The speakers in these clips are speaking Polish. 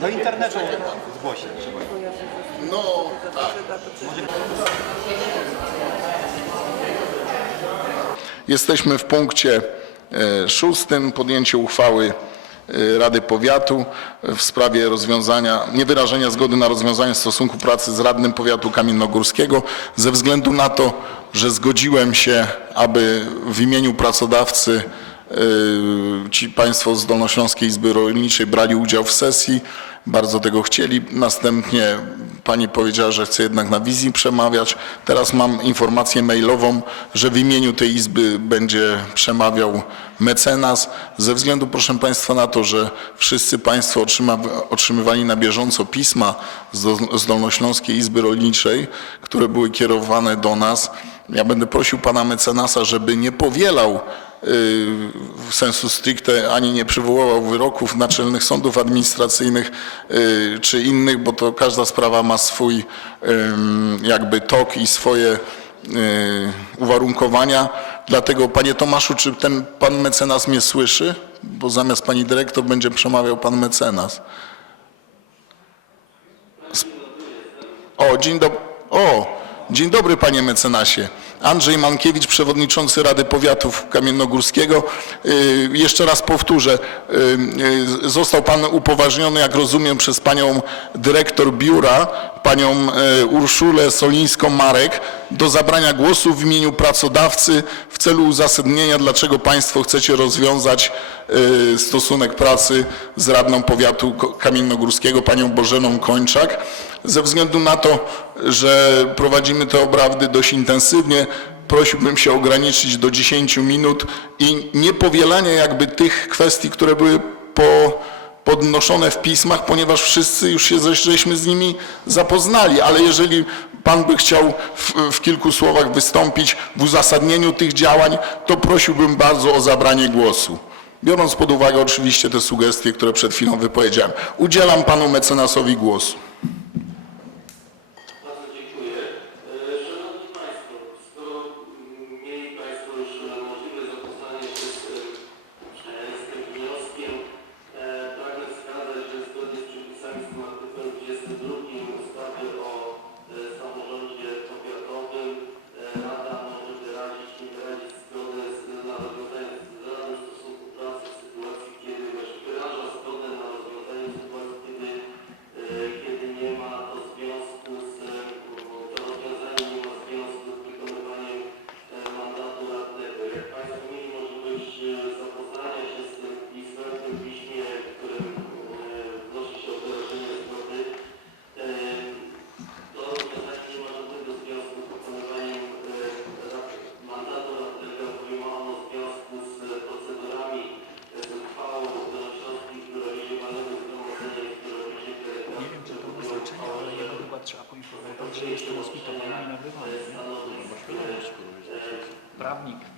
Do internetu trzeba. No, tak. Jesteśmy w punkcie e, szóstym, podjęcie uchwały e, Rady Powiatu w sprawie rozwiązania, niewyrażenia zgody na rozwiązanie stosunku pracy z radnym powiatu kamiennogórskiego ze względu na to, że zgodziłem się, aby w imieniu pracodawcy e, ci Państwo z Dolnośląskiej Izby Rolniczej brali udział w sesji. Bardzo tego chcieli. Następnie pani powiedziała, że chce jednak na wizji przemawiać. Teraz mam informację mailową, że w imieniu tej izby będzie przemawiał mecenas. Ze względu, proszę państwa, na to, że wszyscy państwo otrzyma, otrzymywali na bieżąco pisma z, z Dolnośląskiej Izby Rolniczej, które były kierowane do nas. Ja będę prosił pana mecenasa, żeby nie powielał w sensu stricte ani nie przywoływał wyroków naczelnych sądów administracyjnych y, czy innych, bo to każda sprawa ma swój jakby tok i swoje y, uwarunkowania. Dlatego panie Tomaszu, czy ten pan mecenas mnie słyszy? Bo zamiast pani dyrektor będzie przemawiał pan mecenas. O, dzień dobry. O, dzień dobry panie mecenasie. Andrzej Mankiewicz, przewodniczący Rady Powiatów Kamiennogórskiego. Y, Jeszcze raz powtórzę, y, y, został pan upoważniony, jak rozumiem, przez panią dyrektor biura, panią y, Urszulę Solińską-Marek do zabrania głosu w imieniu pracodawcy w celu uzasadnienia, dlaczego państwo chcecie rozwiązać y, stosunek pracy z radną powiatu kamiennogórskiego, panią Bożeną Kończak. Ze względu na to, że prowadzimy te obrady dość intensywnie, prosiłbym się ograniczyć do 10 minut i nie powielania jakby tych kwestii, które były po, podnoszone w pismach, ponieważ wszyscy już się żeśmy z nimi zapoznali, ale jeżeli Pan by chciał w, w kilku słowach wystąpić w uzasadnieniu tych działań, to prosiłbym bardzo o zabranie głosu. Biorąc pod uwagę oczywiście te sugestie, które przed chwilą wypowiedziałem. Udzielam Panu mecenasowi głosu. Prawnik.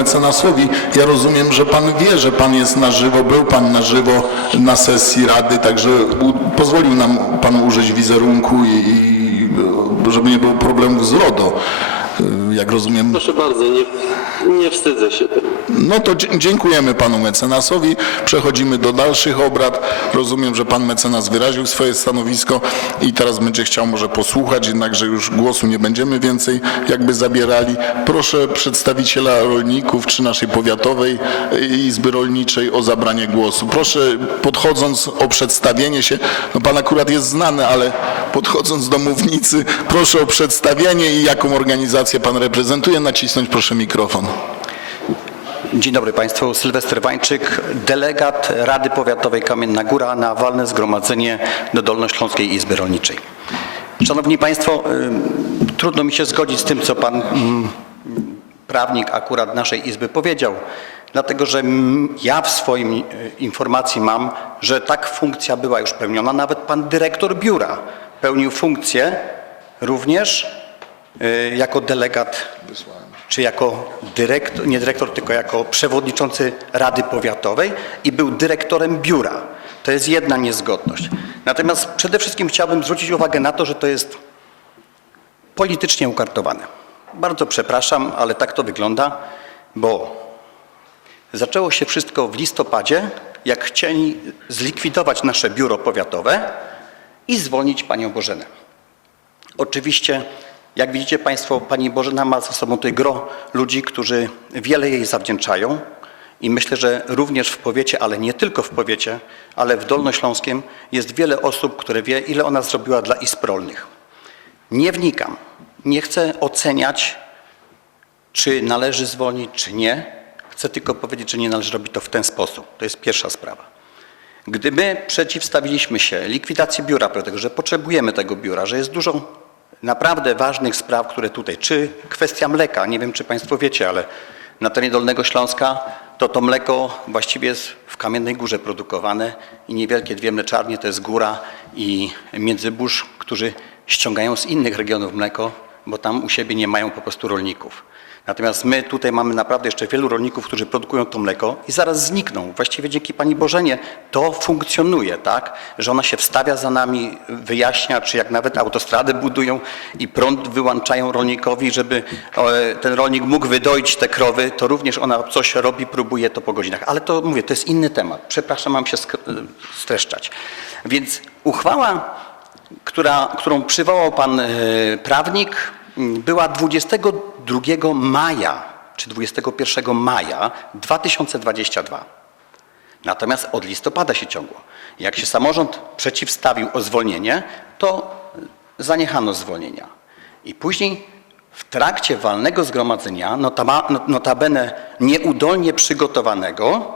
Mecenasowi. Ja rozumiem, że pan wie, że pan jest na żywo, był pan na żywo na sesji Rady, także pozwolił nam pan użyć wizerunku i, i żeby nie było problemów z RODO. Y, Jak rozumiem, Proszę bardzo, nie, nie wstydzę się tego. No to dziękujemy panu mecenasowi. Przechodzimy do dalszych obrad. Rozumiem, że pan mecenas wyraził swoje stanowisko i teraz będzie chciał może posłuchać, jednakże już głosu nie będziemy więcej jakby zabierali. Proszę przedstawiciela rolników czy naszej powiatowej Izby Rolniczej o zabranie głosu. Proszę podchodząc o przedstawienie się, no pan akurat jest znany, ale podchodząc do mównicy, proszę o przedstawienie i jaką organizację pan reprezentuje. Nacisnąć proszę mikrofon. Dzień dobry Państwu. Sylwester Wańczyk, delegat Rady Powiatowej Kamienna Góra na walne zgromadzenie do Dolnośląskiej Izby Rolniczej. Szanowni Państwo, trudno mi się zgodzić z tym, co Pan prawnik akurat naszej Izby powiedział, dlatego że ja w swoim y, informacji mam, że tak funkcja była już pełniona. Nawet Pan dyrektor biura pełnił funkcję również y, jako delegat czy jako dyrektor, nie dyrektor, tylko jako przewodniczący Rady Powiatowej i był dyrektorem biura. To jest jedna niezgodność. Natomiast przede wszystkim chciałbym zwrócić uwagę na to, że to jest politycznie ukartowane. Bardzo przepraszam, ale tak to wygląda, bo zaczęło się wszystko w listopadzie, jak chcieli zlikwidować nasze biuro powiatowe i zwolnić panią Bożenę. Oczywiście, jak widzicie Państwo, Pani Bożena ma za sobą tutaj gro ludzi, którzy wiele jej zawdzięczają i myślę, że również w powiecie, ale nie tylko w powiecie, ale w Dolnośląskiem jest wiele osób, które wie, ile ona zrobiła dla izb rolnych. Nie wnikam, nie chcę oceniać, czy należy zwolnić, czy nie. Chcę tylko powiedzieć, że nie należy robić to w ten sposób. To jest pierwsza sprawa. Gdy my przeciwstawiliśmy się likwidacji biura, dlatego że potrzebujemy tego biura, że jest dużo naprawdę ważnych spraw, które tutaj, czy kwestia mleka, nie wiem czy Państwo wiecie, ale na terenie Dolnego Śląska to to mleko właściwie jest w Kamiennej Górze produkowane i niewielkie dwie mleczarnie to jest Góra i Międzybórz, którzy ściągają z innych regionów mleko, bo tam u siebie nie mają po prostu rolników. Natomiast my tutaj mamy naprawdę jeszcze wielu rolników, którzy produkują to mleko i zaraz znikną. Właściwie dzięki Pani Bożenie to funkcjonuje, tak? Że ona się wstawia za nami, wyjaśnia, czy jak nawet autostradę budują i prąd wyłączają rolnikowi, żeby e, ten rolnik mógł wydoić te krowy, to również ona coś robi, próbuje to po godzinach. Ale to mówię, to jest inny temat. Przepraszam, mam się e, streszczać. Więc uchwała która, którą przywołał pan e, prawnik, była 22 maja czy 21 maja 2022. Natomiast od listopada się ciągło. Jak się samorząd przeciwstawił o zwolnienie, to zaniechano zwolnienia. I później w trakcie walnego zgromadzenia, notabene nieudolnie przygotowanego,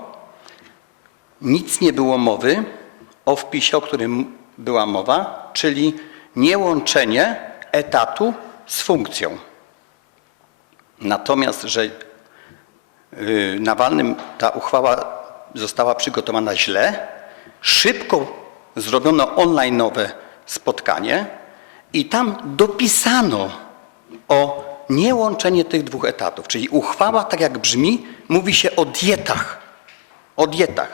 nic nie było mowy o wpisie, o którym była mowa, czyli niełączenie etatu z funkcją. Natomiast, że yy, na walnym ta uchwała została przygotowana źle, szybko zrobiono online'owe spotkanie i tam dopisano o niełączenie tych dwóch etatów. Czyli uchwała, tak jak brzmi, mówi się o dietach o dietach,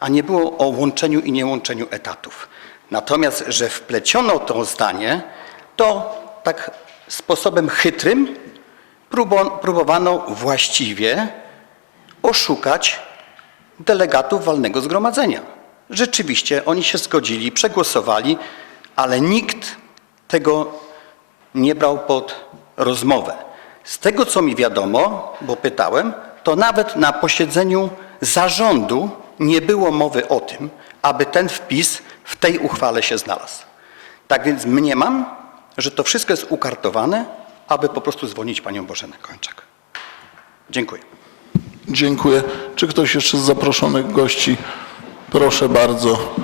a nie było o łączeniu i niełączeniu etatów. Natomiast, że wpleciono to zdanie, to tak sposobem chytrym próbo, próbowano właściwie oszukać delegatów walnego zgromadzenia. Rzeczywiście oni się zgodzili, przegłosowali, ale nikt tego nie brał pod rozmowę. Z tego, co mi wiadomo, bo pytałem, to nawet na posiedzeniu zarządu nie było mowy o tym, aby ten wpis w tej uchwale się znalazł. Tak więc mniemam, że to wszystko jest ukartowane, aby po prostu zwolnić panią Bożenę Kończak. Dziękuję. Dziękuję. Czy ktoś jeszcze z zaproszonych gości? Proszę bardzo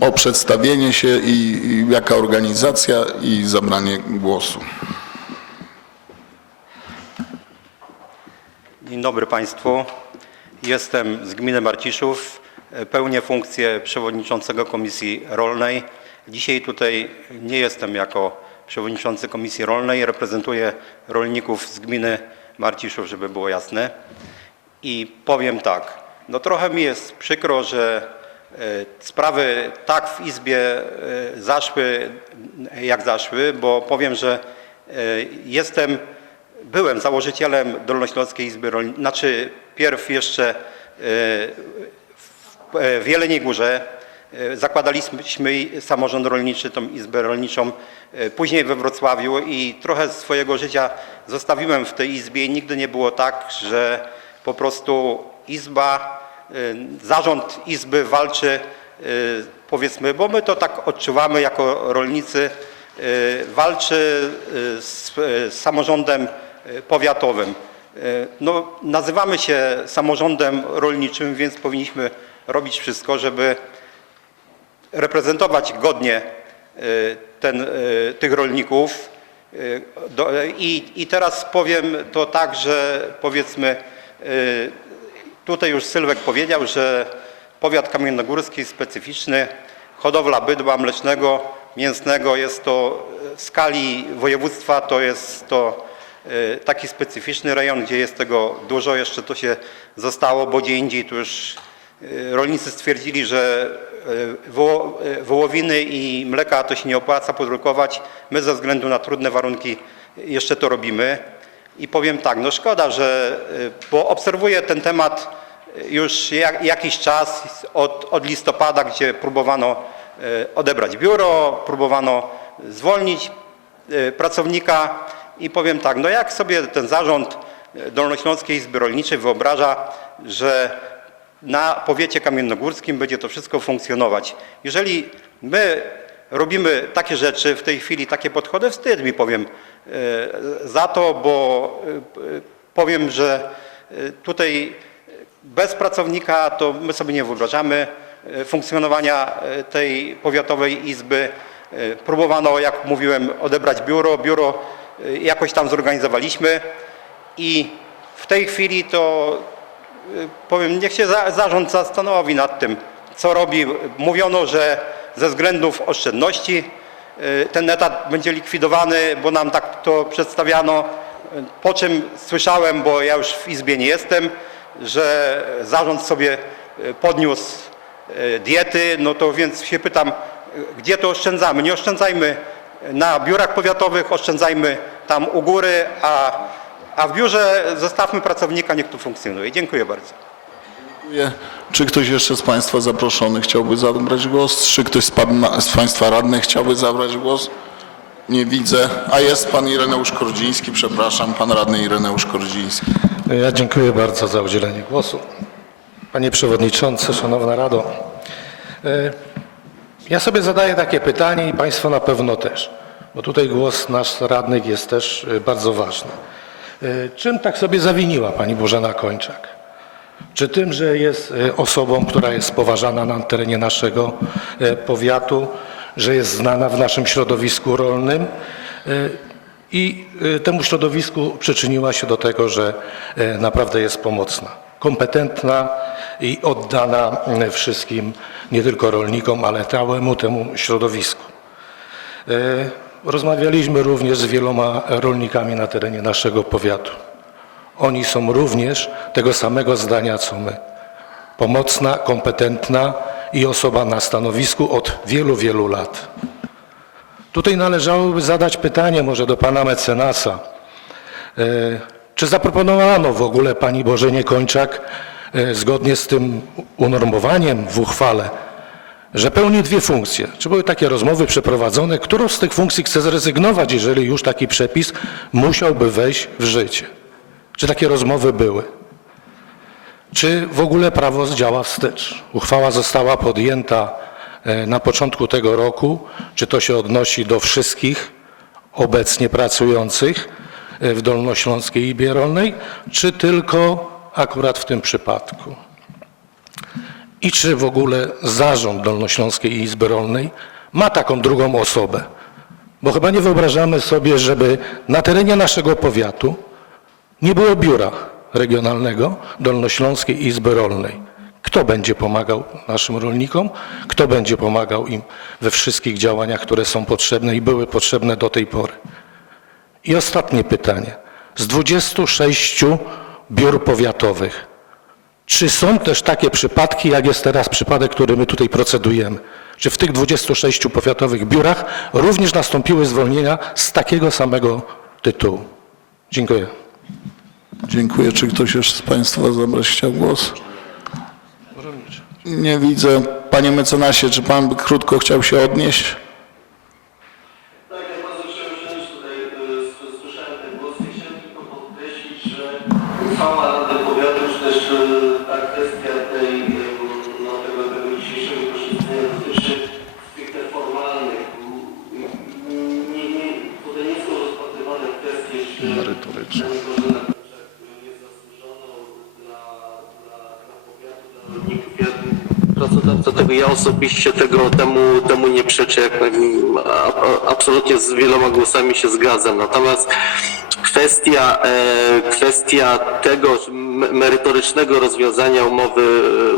y, o przedstawienie się i, i jaka organizacja i zabranie głosu. Dzień dobry Państwu. Jestem z gminy Marciszów. Pełnię funkcję przewodniczącego Komisji Rolnej. Dzisiaj tutaj nie jestem jako przewodniczący Komisji Rolnej. Reprezentuję rolników z gminy Marciszów, żeby było jasne. I powiem tak, no trochę mi jest przykro, że e, sprawy tak w Izbie e, zaszły, jak zaszły, bo powiem, że e, jestem, byłem założycielem Dolnośląskiej Izby Rolniczej, znaczy pierw jeszcze w Jeleniej Górze. E, Zakładaliśmy samorząd rolniczy, tą izbę rolniczą, e, później we Wrocławiu i trochę swojego życia zostawiłem w tej izbie i nigdy nie było tak, że po prostu izba, e, zarząd izby walczy, powiedzmy, bo my to tak odczuwamy jako rolnicy, walczy z, z samorządem powiatowym. No, nazywamy się samorządem rolniczym, więc powinniśmy robić wszystko, żeby reprezentować godnie e, ten, e, tych rolników. E, I, I teraz powiem to tak, że powiedzmy, tutaj już Sylwek powiedział, że powiat kamiennogórski specyficzny, hodowla bydła mlecznego, mięsnego jest to w skali województwa, to jest to taki specyficzny rejon, gdzie jest tego dużo, jeszcze to się zostało, bo gdzie indziej to już rolnicy stwierdzili, że woło- e, wołowiny i mleka to się nie opłaca produkować. My ze względu na trudne warunki jeszcze to robimy. I powiem tak, no szkoda, że, e, bo obserwuję ten temat już jak, jakiś czas, od, od listopada, gdzie próbowano e, odebrać biuro, próbowano zwolnić e, pracownika i powiem tak, no jak sobie ten zarząd e, Dolnośląskiej Izby Rolniczej wyobraża, że na powiecie kamiennogórskim będzie to wszystko funkcjonować. Jeżeli my robimy takie rzeczy, w tej chwili takie podchody, wstyd mi powiem e, za to, bo e, powiem, że e, tutaj bez pracownika to my sobie nie wyobrażamy funkcjonowania tej powiatowej izby. Próbowano, jak mówiłem, odebrać biuro. Biuro jakoś tam zorganizowaliśmy i w tej chwili to powiem, niech się za, zarząd zastanowi nad tym, co robi. Mówiono, że ze względów oszczędności y, ten etat będzie likwidowany, bo nam tak to przedstawiano. Y, Po czym słyszałem, bo ja już w Izbie nie jestem, że zarząd sobie y, podniósł y, diety, no to więc się pytam, y, gdzie to oszczędzamy? Nie oszczędzajmy na biurach powiatowych, oszczędzajmy tam u góry, a a w biurze zostawmy pracownika, niech tu funkcjonuje. Dziękuję bardzo. Dziękuję. Czy ktoś jeszcze z Państwa zaproszonych chciałby zabrać głos? Czy ktoś z, pan, z Państwa radnych chciałby zabrać głos? Nie widzę. A jest Pan Ireneusz Kordziński, przepraszam, Pan Radny Ireneusz Kordziński. Ja dziękuję bardzo za udzielenie głosu. Panie Przewodniczący, Szanowna Rado. E, Ja sobie zadaję takie pytanie i Państwo na pewno też, bo tutaj głos nasz radnych jest też e, bardzo ważny. E, Czym tak sobie zawiniła Pani Bożena Kończak? Czy tym, że jest e, osobą, która jest poważana na terenie naszego e, powiatu, że jest znana w naszym środowisku rolnym i temu środowisku przyczyniła się do tego, że naprawdę jest pomocna, kompetentna i oddana wszystkim, nie tylko rolnikom, ale całemu temu środowisku. Rozmawialiśmy również z wieloma rolnikami na terenie naszego powiatu. Oni są również tego samego zdania co my. Pomocna, kompetentna i osoba na stanowisku od wielu, wielu lat. Tutaj należałoby zadać pytanie może do pana mecenasa. E, Czy zaproponowano w ogóle pani Bożenie Kończak e, zgodnie z tym unormowaniem w uchwale, że pełni dwie funkcje. Czy były takie rozmowy przeprowadzone, którą z tych funkcji chce zrezygnować, jeżeli już taki przepis musiałby wejść w życie? Czy takie rozmowy były? Czy w ogóle prawo działa wstecz? Uchwała została podjęta e, na początku tego roku. Czy to się odnosi do wszystkich obecnie pracujących e, w Dolnośląskiej Izbie Rolnej, czy tylko akurat w tym przypadku? I czy w ogóle zarząd Dolnośląskiej Izby Rolnej ma taką drugą osobę? Bo chyba nie wyobrażamy sobie, żeby na terenie naszego powiatu nie było biura regionalnego Dolnośląskiej Izby Rolnej. Kto będzie pomagał naszym rolnikom? Kto będzie pomagał im we wszystkich działaniach, które są potrzebne i były potrzebne do tej pory? I ostatnie pytanie. z 26 biur powiatowych. Czy są też takie przypadki, jak jest teraz przypadek, który my tutaj procedujemy? Czy w tych 26 powiatowych biurach również nastąpiły zwolnienia z takiego samego tytułu? Dziękuję. Dziękuję. Czy ktoś jeszcze z Państwa zabrać chciał głos? Nie widzę. Panie mecenasie, czy Pan by krótko chciał się odnieść? Ja osobiście tego, temu, temu nie przeczę, jak, absolutnie z wieloma głosami się zgadzam. Natomiast kwestia, e, kwestia tego merytorycznego rozwiązania umowy,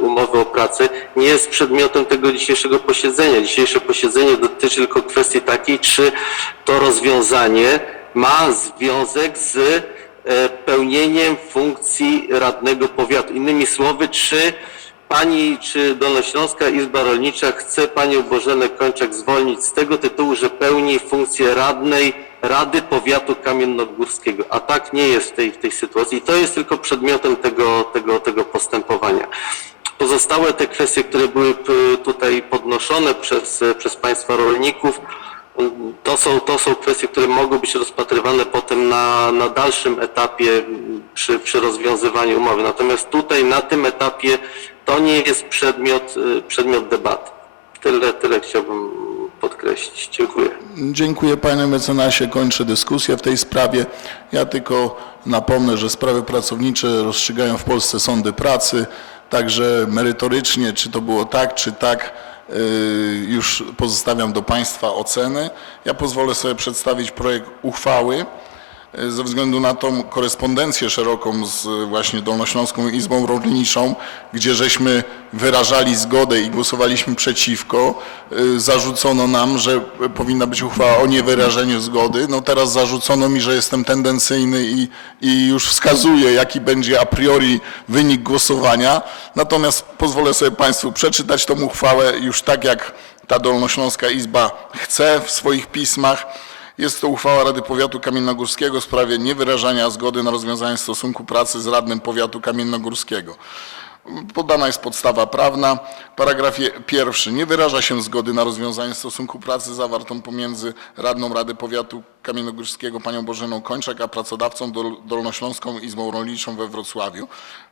umowy o pracę nie jest przedmiotem tego dzisiejszego posiedzenia. Dzisiejsze posiedzenie dotyczy tylko kwestii takiej, czy to rozwiązanie ma związek z e, pełnieniem funkcji radnego powiatu. Innymi słowy, czy Pani, czy Dolnośląska Izba Rolnicza chce Panią Bożenę Kończak zwolnić z tego tytułu, że pełni funkcję radnej Rady Powiatu Kamiennogórskiego, a tak nie jest w tej, w tej sytuacji. To jest tylko przedmiotem tego, tego, tego postępowania. Pozostałe te kwestie, które były tutaj podnoszone przez, przez Państwa rolników, to są, to są kwestie, które mogą być rozpatrywane potem na, na dalszym etapie przy, przy rozwiązywaniu umowy. Natomiast tutaj na tym etapie to nie jest przedmiot, y, przedmiot debaty. Tyle, tyle chciałbym podkreślić. Dziękuję. Dziękuję panie mecenasie. Kończę dyskusję w tej sprawie. Ja tylko napomnę, że sprawy pracownicze rozstrzygają w Polsce sądy pracy, także merytorycznie, czy to było tak, czy tak, yy, już pozostawiam do państwa oceny. Ja pozwolę sobie przedstawić projekt uchwały ze względu na tą korespondencję szeroką z yy, właśnie Dolnośląską Izbą Rolniczą, gdzie żeśmy wyrażali zgodę i głosowaliśmy przeciwko, yy, zarzucono nam, że powinna być uchwała o niewyrażeniu zgody. No teraz zarzucono mi, że jestem tendencyjny i, i już wskazuję, jaki będzie a priori wynik głosowania. Natomiast pozwolę sobie Państwu przeczytać tą uchwałę już tak, jak ta Dolnośląska Izba chce w swoich pismach. Jest to uchwała Rady Powiatu Kamiennogórskiego w sprawie niewyrażania zgody na rozwiązanie stosunku pracy z radnym powiatu kamiennogórskiego. Podana jest podstawa prawna. W paragrafie pierwszy nie wyraża się zgody na rozwiązanie stosunku pracy zawartą pomiędzy radną Rady Powiatu Kamiennogórskiego panią Bożeną Kończak a pracodawcą Dol- Dolnośląską Izbą Rolniczą we Wrocławiu.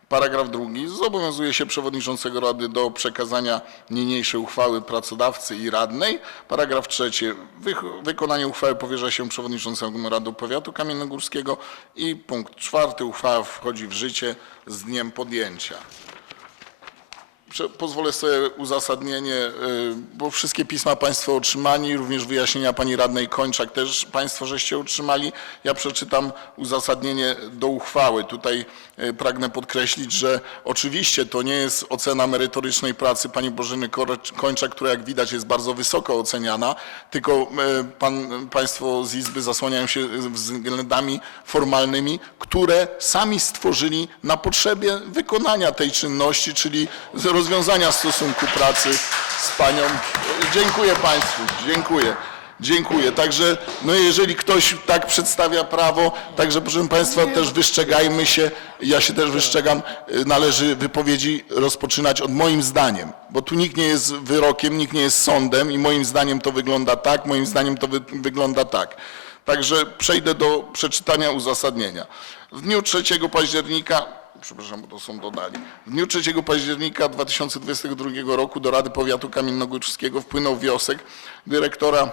Paragraf drugi zobowiązuje się przewodniczącego Rady do przekazania niniejszej uchwały pracodawcy i radnej. Paragraf trzeci wykonanie uchwały powierza się przewodniczącemu Rady Powiatu Kamiennogórskiego i punkt czwarty uchwała wchodzi w życie z dniem podjęcia. Pozwolę sobie uzasadnienie, y, bo wszystkie pisma Państwo otrzymali, również wyjaśnienia Pani Radnej Kończak też Państwo żeście otrzymali. Ja przeczytam uzasadnienie do uchwały. Tutaj y, pragnę podkreślić, że oczywiście to nie jest ocena merytorycznej pracy Pani Bożyny Kończak, która jak widać jest bardzo wysoko oceniana, tylko y, pan, Państwo z Izby zasłaniają się względami formalnymi, które sami stworzyli na potrzebie wykonania tej czynności, czyli z- rozwiązania stosunku pracy z panią. Dziękuję Państwu, dziękuję. Dziękuję. Także no jeżeli ktoś tak przedstawia prawo, także proszę Państwa też wystrzegajmy się, ja się też wystrzegam, należy wypowiedzi rozpoczynać od moim zdaniem, bo tu nikt nie jest wyrokiem, nikt nie jest sądem i moim zdaniem to wygląda tak, moim zdaniem to wy, wygląda tak. Także przejdę do przeczytania uzasadnienia. W dniu 3 października przepraszam, bo to są dodali. W dniu 3 października 2022 roku do Rady Powiatu Kamiennogórskiego wpłynął wniosek dyrektora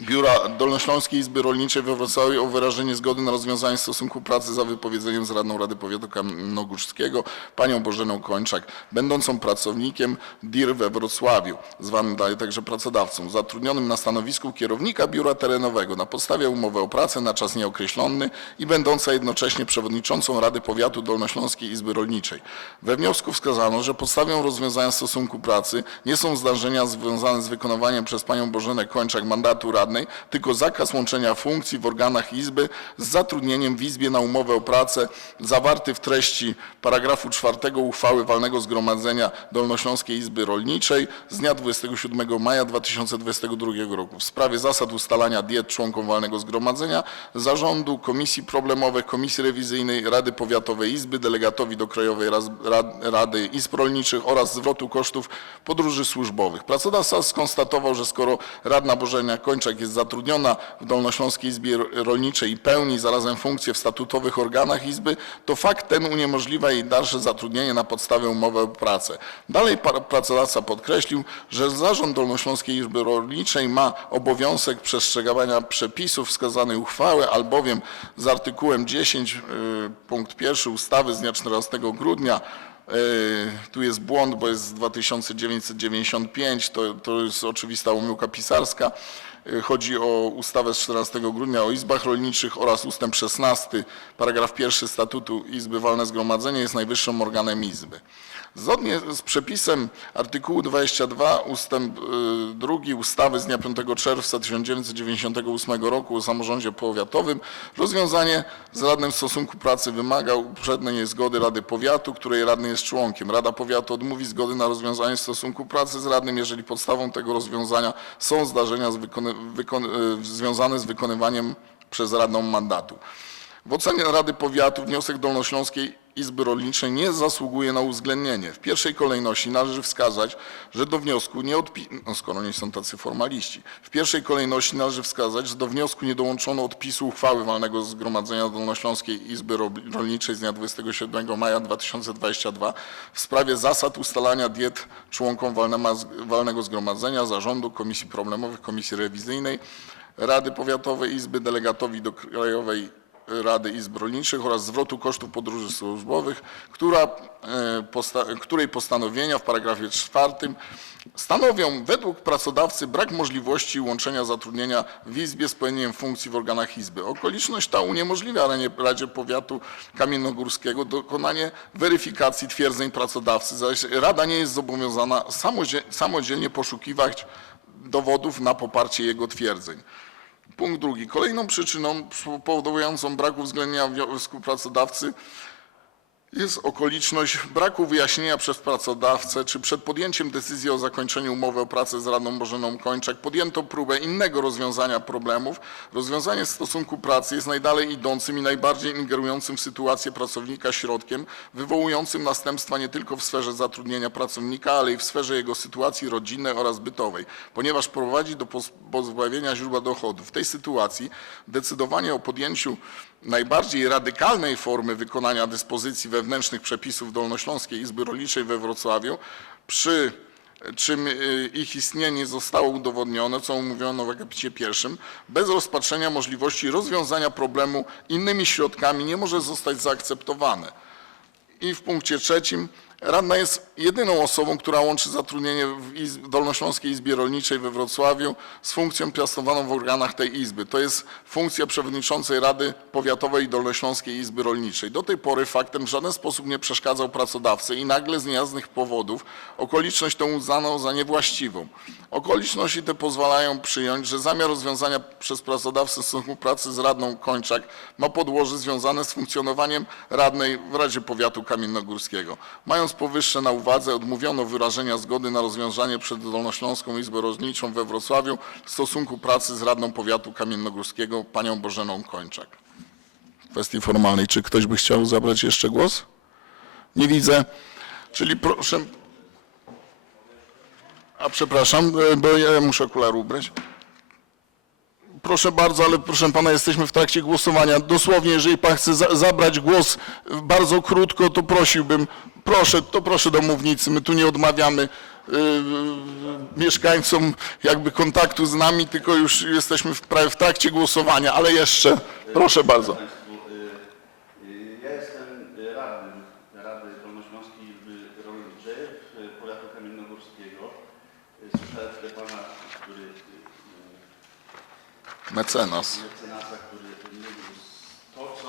Biura Dolnośląskiej Izby Rolniczej we Wrocławiu o wyrażenie zgody na rozwiązanie stosunku pracy za wypowiedzeniem z Radną Rady Powiatu Kamiennogórskiego panią Bożeną Kończak, będącą pracownikiem DIR we Wrocławiu, zwanym dalej także pracodawcą, zatrudnionym na stanowisku kierownika biura terenowego na podstawie umowy o pracę na czas nieokreślony i będąca jednocześnie przewodniczącą Rady Powiatu Dolnośląskiej Izby Rolniczej. We wniosku wskazano, że podstawą rozwiązania stosunku pracy nie są zdarzenia związane z wykonywaniem przez panią Bożenę Kończak mandatu radnej, radnej, tylko zakaz łączenia funkcji w organach Izby z zatrudnieniem w Izbie na umowę o pracę zawarty w treści paragrafu 4 uchwały Walnego Zgromadzenia Dolnośląskiej Izby Rolniczej z dnia 27 maja 2022 roku w sprawie zasad ustalania diet członków Walnego Zgromadzenia, Zarządu, Komisji Problemowych, Komisji Rewizyjnej, Rady Powiatowej Izby, delegatowi do Krajowej Rady Izb Rolniczych oraz zwrotu kosztów podróży służbowych. Pracodawca skonstatował, że skoro radna Bożena Kończak jest zatrudniona w Dolnośląskiej Izbie Rolniczej i pełni zarazem funkcje w statutowych organach Izby, to fakt ten uniemożliwia jej dalsze zatrudnienie na podstawie umowy o pracę. Dalej pracodawca podkreślił, że Zarząd Dolnośląskiej Izby Rolniczej ma obowiązek przestrzegania przepisów wskazanej uchwały, albowiem z artykułem 10 y, punkt pierwszy ustawy z dnia 14 grudnia y, tu jest błąd, bo jest z 2995, to, to jest oczywista omyłka pisarska. Chodzi o ustawę z 14 grudnia o izbach rolniczych oraz ustęp 16, paragraf pierwszy statutu Izby Walne Zgromadzenie jest najwyższym organem Izby. Zgodnie z przepisem artykułu 22 ustęp y, 2 ustawy z dnia 5 czerwca 1998 roku o samorządzie powiatowym rozwiązanie z radnym stosunku pracy wymaga uprzedniej zgody Rady Powiatu, której radny jest członkiem. Rada Powiatu odmówi zgody na rozwiązanie stosunku pracy z radnym, jeżeli podstawą tego rozwiązania są zdarzenia z y, związane z wykonywaniem przez radną mandatu. W ocenie Rady Powiatu wniosek Dolnośląskiej Izby Rolniczej nie zasługuje na uwzględnienie. W pierwszej kolejności należy wskazać, że do wniosku nie odpi... no skoro nie są tacy formaliści. W pierwszej kolejności należy wskazać, że do wniosku nie dołączono odpisu uchwały Walnego Zgromadzenia Dolnośląskiej Izby Ro- Rolniczej z dnia 27 maja 2022 w sprawie zasad ustalania diet członkom Walnego Zgromadzenia, Zarządu, Komisji Problemowych, Komisji Rewizyjnej, Rady Powiatowej Izby, delegatowi do Krajowej Rady Izb Rolniczych oraz zwrotu kosztów podróży służbowych, która, e, posta- której postanowienia w paragrafie czwartym stanowią według pracodawcy brak możliwości łączenia zatrudnienia w Izbie z pełnieniem funkcji w organach Izby. Okoliczność ta uniemożliwia Radzie- Powiatu Kamiennogórskiego dokonanie weryfikacji twierdzeń pracodawcy, zaś Rada nie jest zobowiązana samodzie- samodzielnie poszukiwać dowodów na poparcie jego twierdzeń. Punkt drugi. Kolejną przyczyną powodującą brak uwzględnienia wniosku pracodawcy jest okoliczność braku wyjaśnienia przez pracodawcę, czy przed podjęciem decyzji o zakończeniu umowy o pracę z Radną Bożeną Kończak podjęto próbę innego rozwiązania problemów. Rozwiązanie stosunku pracy jest najdalej idącym i najbardziej ingerującym w sytuację pracownika środkiem, wywołującym następstwa nie tylko w sferze zatrudnienia pracownika, ale i w sferze jego sytuacji rodzinnej oraz bytowej, ponieważ prowadzi do pozbawienia źródła dochodu. W tej sytuacji decydowanie o podjęciu najbardziej radykalnej formy wykonania dyspozycji wewnętrznych przepisów Dolnośląskiej Izby Rolniczej we Wrocławiu, przy czym y, ich istnienie zostało udowodnione, co umówiono w akapicie pierwszym, bez rozpatrzenia możliwości rozwiązania problemu innymi środkami nie może zostać zaakceptowane. I w punkcie trzecim radna jest jedyną osobą, która łączy zatrudnienie w Dolnośląskiej Izbie Rolniczej we Wrocławiu z funkcją piastowaną w organach tej izby. To jest funkcja przewodniczącej Rady Powiatowej Dolnośląskiej Izby Rolniczej. Do tej pory faktem w żaden sposób nie przeszkadzał pracodawcy i nagle z niejasnych powodów okoliczność tę uznano za niewłaściwą. Okoliczności te pozwalają przyjąć, że zamiar rozwiązania przez pracodawcę stosunku pracy z radną Kończak ma podłoże związane z funkcjonowaniem radnej w Radzie Powiatu Kamiennogórskiego. Mając powyższe na uwadze, odmówiono wyrażenia zgody na rozwiązanie przed Dolnośląską Izbą Rolniczą we Wrocławiu stosunku pracy z radną Powiatu Kamiennogórskiego panią Bożeną Kończak. W kwestii formalnej, czy ktoś by chciał zabrać jeszcze głos? Nie widzę. Czyli proszę, a przepraszam, e, bo ja muszę okulary ubrać. Proszę bardzo, ale proszę pana, jesteśmy w trakcie głosowania. Dosłownie, jeżeli pan chce za zabrać głos bardzo krótko, to prosiłbym, proszę, to proszę do mównicy. My tu nie odmawiamy y, mieszkańcom jakby kontaktu z nami, tylko już jesteśmy w, prawie w trakcie głosowania, ale jeszcze, proszę bardzo. Ja jestem radnym Rady Dolnośląskiej Izby Rolniczej w powiatu kamiennogórskiego. Słyszałem tutaj pana, który Mecenas. mecenasa, który mówił to, co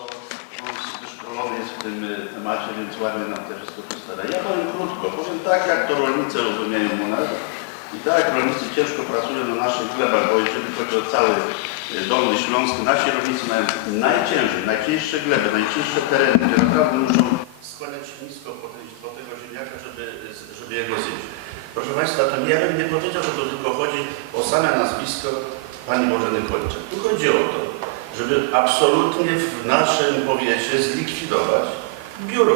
on wyszkolony jest w tym e, temacie, więc ładnie nam to wszystko przedstawia. Ja powiem krótko, powiem tak, jak to rolnicy rozumieją u. I tak rolnicy ciężko pracują na naszych glebach, bo jeżeli chodzi o cały y, Dolny Śląsk, nasi rolnicy mają najciężej, najcięższe gleby, najcięższe tereny, gdzie naprawdę muszą składać nisko po, tej, po tego ziemniaka, żeby, żeby jego zjeść. Proszę Państwa, to ja bym nie powiedział, że to tylko chodzi o same nazwisko Pani Bożeny Kończak. Tu chodzi o to, żeby absolutnie w naszym powiecie zlikwidować biuro.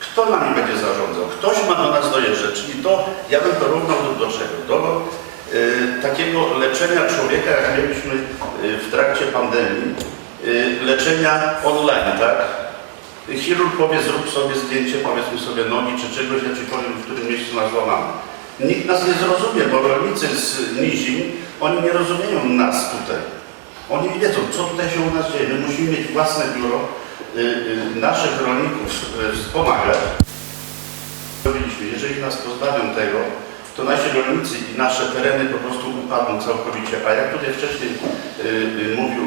Kto nami będzie zarządzał? Ktoś ma do nas dojeżdżać, czyli to, ja bym porównał do, do czego? Do y, takiego leczenia człowieka, jak mieliśmy y, w trakcie pandemii, y, leczenia online, tak? Chirurg powie, zrób sobie zdjęcie, powiedzmy sobie nogi czy czegoś, ja Ci powiem, w którym miejscu nas złamamy. Nikt nas nie zrozumie, bo rolnicy z Nizim, oni nie rozumieją nas tutaj. Oni nie wiedzą, co tutaj się u nas dzieje. My musimy mieć własne biuro, y, y, naszych rolników y, wspomagać. Jeżeli nas pozbawią tego, to nasi rolnicy i nasze tereny po prostu upadną całkowicie. A jak tutaj wcześniej y, y, mówił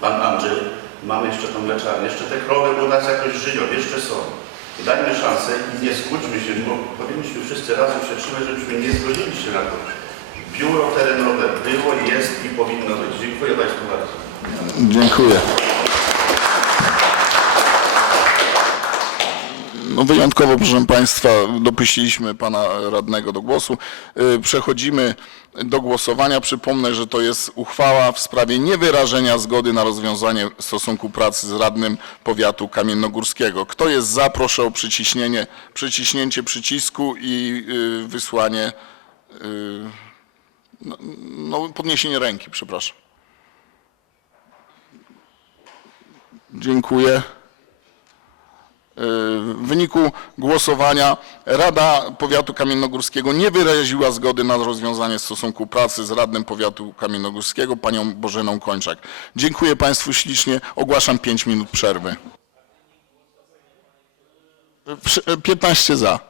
Pan Andrzej, mamy jeszcze tą mleczarnię, jeszcze te krowy u nas jakoś żyją, jeszcze są. Dajmy szansę i nie skłóćmy się, bo powinniśmy wszyscy razem się trzymać, żebyśmy nie zgodzili się na to. Biuro terenowe było, jest i powinno być. Dziękuję Państwu bardzo. Dziękuję. No wyjątkowo, proszę Państwa, dopuściliśmy Pana Radnego do głosu. Y, Przechodzimy do głosowania. Przypomnę, że to jest uchwała w sprawie niewyrażenia zgody na rozwiązanie stosunku pracy z radnym powiatu kamiennogórskiego. Kto jest za, proszę o przyciśnięcie przycisku i y, wysłanie, y, no, no podniesienie ręki, przepraszam. Dziękuję. W wyniku głosowania Rada Powiatu Kamiennogórskiego nie wyraziła zgody na rozwiązanie stosunku pracy z radnym powiatu kamiennogórskiego, panią Bożeną Kończak. Dziękuję Państwu ślicznie. Ogłaszam 5 minut przerwy. Wsz- 15 za.